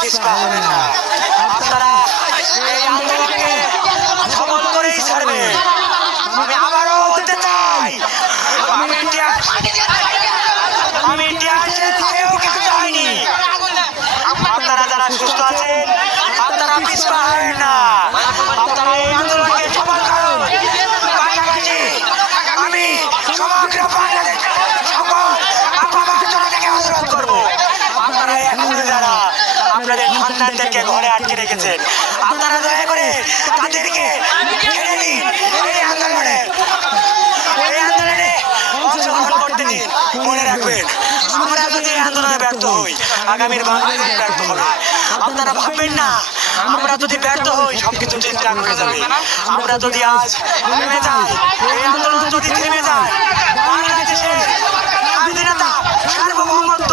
পিছপা হবেন না। আপনারা এই আন্দোলনকে সফল করেই ছাড়বেন। আমি আবারও বলতে চাই, আমি ইতিহাসের চেয়েও কিছু চাইনি। আপনারা যারা সুস্থ আছেন, আপনারা পিছপা হবেন না। আপনারা এই আন্দোলনকে সফল করুন। পাশাপাশি আমি সমগ্র বাংলাদেশ সকল আপামর জনতাকে অনুরোধ করবো, আপনারা এখন যারা আপনাদের সন্তানদেরকে ঘরে আটকে রেখেছেন, আপনারা দয়া করে তাদেরকে ছেড়ে দিন। এই আন্দোলনে অংশগ্রহণ করতে দিন। মনে রাখবেন, আমরা যদি এই আন্দোলনে ব্যর্থ হই, আগামীর বাংলাদেশ ব্যর্থ হবে। আপনারা ভাববেন না আমরা যদি ব্যর্থ হই সবকিছু ঠিকঠাক হয়ে যাবে। আমরা যদি আজ থেমে যাই, এই আন্দোলন যদি থেমে যায়, বাংলাদেশের স্বাধীনতা, সার্বভৌমত্ব